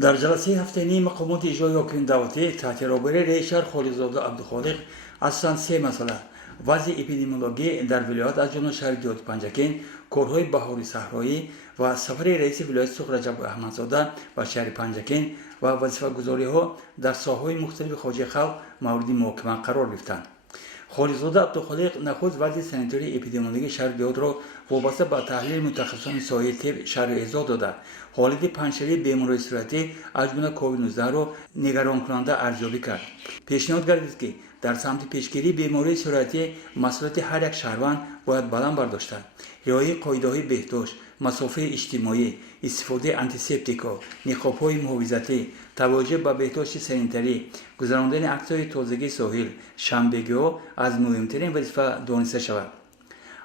در جلسه هفتگی مقامات اجرایی حکومت دولتی تحت رهبری رئیس شهر خالدزاده عبدالخالق اساساً سه مسئله وضع اپیدمیولوژی در ولایت از جمله شهر دیوت پنجکین، کارهای بهاری صحرایی و سفر رئیس ولایت سوخ رجب احمدزاده و شهر پنجکین و وظیفه‌گذاری‌ها در ساحه‌های مختلف خواجه خلق مورد محاکمه قرار گرفتند. خالدزاده عبدالخالق نخست وضع سانیتاری اپیدمیولوژی شهر دیوت را وابسته به تحلیل متخصصان ساحه طب شهر ارائه داده، حالت پنجشنبه بیماری صورتی از جمله کووید 19 را نگران کننده ارزیابی کرد. پیشنهاد گردید که در سمت پیشگیری بیماری صورتی مسئولیت هر یک شهروند باید بلند برداشته، رعایت قاعده‌های بهداشت، مسافه اجتماعی، استفاده آنتیسپتیکا، نقاب‌های محافظتی، توجه به بهداشت سانیتاری، گذراندن عکس‌های تازگی ساحل، شنبه‌گی‌ها از مهمترین وظیفه دانسته شود.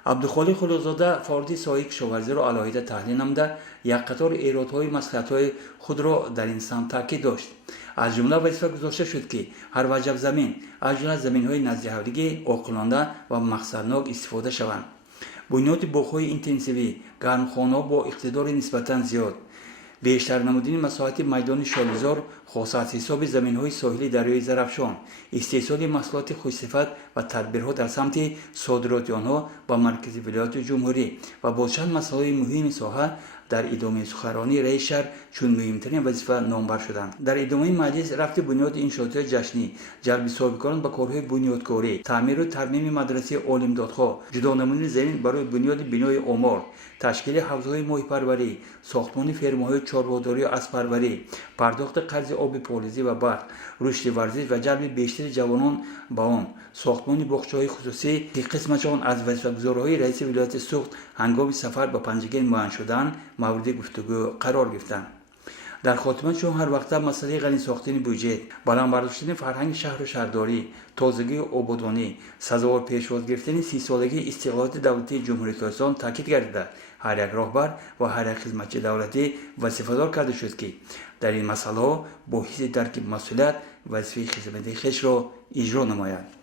عبدالخالق خالدزاده فوری ساحه کشاورزی را علیحده تحلیل نموده، یک قطار ایرادهای مصلحت‌های خود را در این سمت تاکید داشت. از جمله وظیفه گذاشته شد که هر وجب زمین از جمله زمین‌های نزدیک همدیگه عاقلانه و مقصدناک استفاده شوند. بنیاد باغ‌های اینتنسیوی، گرمخانه‌ها با اقتدار نسبتاً زیاد، بیشتر نمودن مساحت میدان شالیزار خاص از حساب زمین‌های ساحلی دریای زرافشان، استحصال محصولات خوش‌صفت و تدبیرها در سمت صادرات آنها به مرکز ولایت جمهوری و با چند مسائل مهم ساحه در ادامه سخنرانی رئیس شهر چون مهمترین وظیفه نامبر شدند. در ادامه مجلس رفت بنیاد انشاءات جشنی، جلب صاحبکاران به کارهای بنیادکاری، تعمیر و ترمیم مدرسه عالمدادخواه، جدا نمودن زمین برای بنیاد بنای آمار، تشکیل حوزه‌های ماهی‌پروری، ساختمان فرمه‌های چارپایداری و اسب‌پروری، پرداخت قرض آب پالیزی و برق، رشد ورزش و جلب بیشتر جوانان به آن، ساختمان باغچه‌های خصوصی که قسمت آن از وظیفه‌گزاری‌های رئیس ولایت سوخت هنگام سفر به پنجگین معین شدن مورد گفتگو قرار گرفتند. در خاتمه چون هر وقت مسئله غنی ساختن بودجه، بلند برداشتن فرهنگ شهر و شهرداری، تازگی آبادانی، سزاوار پیشواز گرفتن 30 سالگی استقلالیت دولتی جمهوری اسلامی تاکید گردیده هر یک راهبر و هر یک خدمتچی دولتی وظیفه‌دار کرده شد که در این مسئله با حس درک مسئولیت وظیفه خدمتی خویش را اجرا نماید.